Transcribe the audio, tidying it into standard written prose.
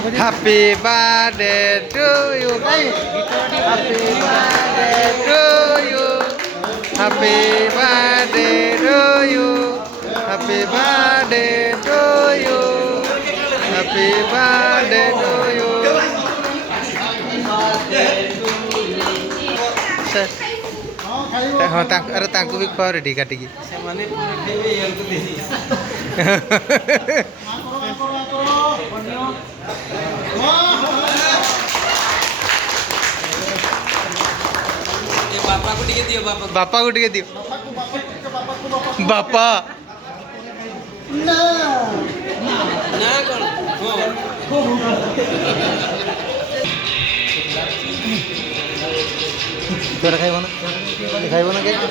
Happy birthday to you. Happy birthday to you. Happy birthday to you. Happy birthday to you. Happy birthday to you. ହଁ ଆରେ ତାଙ୍କୁ ବି ଖୁଆ ରେଡ଼ି କାଟିକି ସେମାନେ ପୁଣି ଖାଇବେ ୟାଙ୍କୁ ଦେଇ ବାପାକୁ ଟିକେ ଦିଅ ବାପାକୁ ଟିକେ ଦିଅ ବାପା ନା କଣ ତୋର ଖାଇବ ନା ଖାଇବ ନା କେକ୍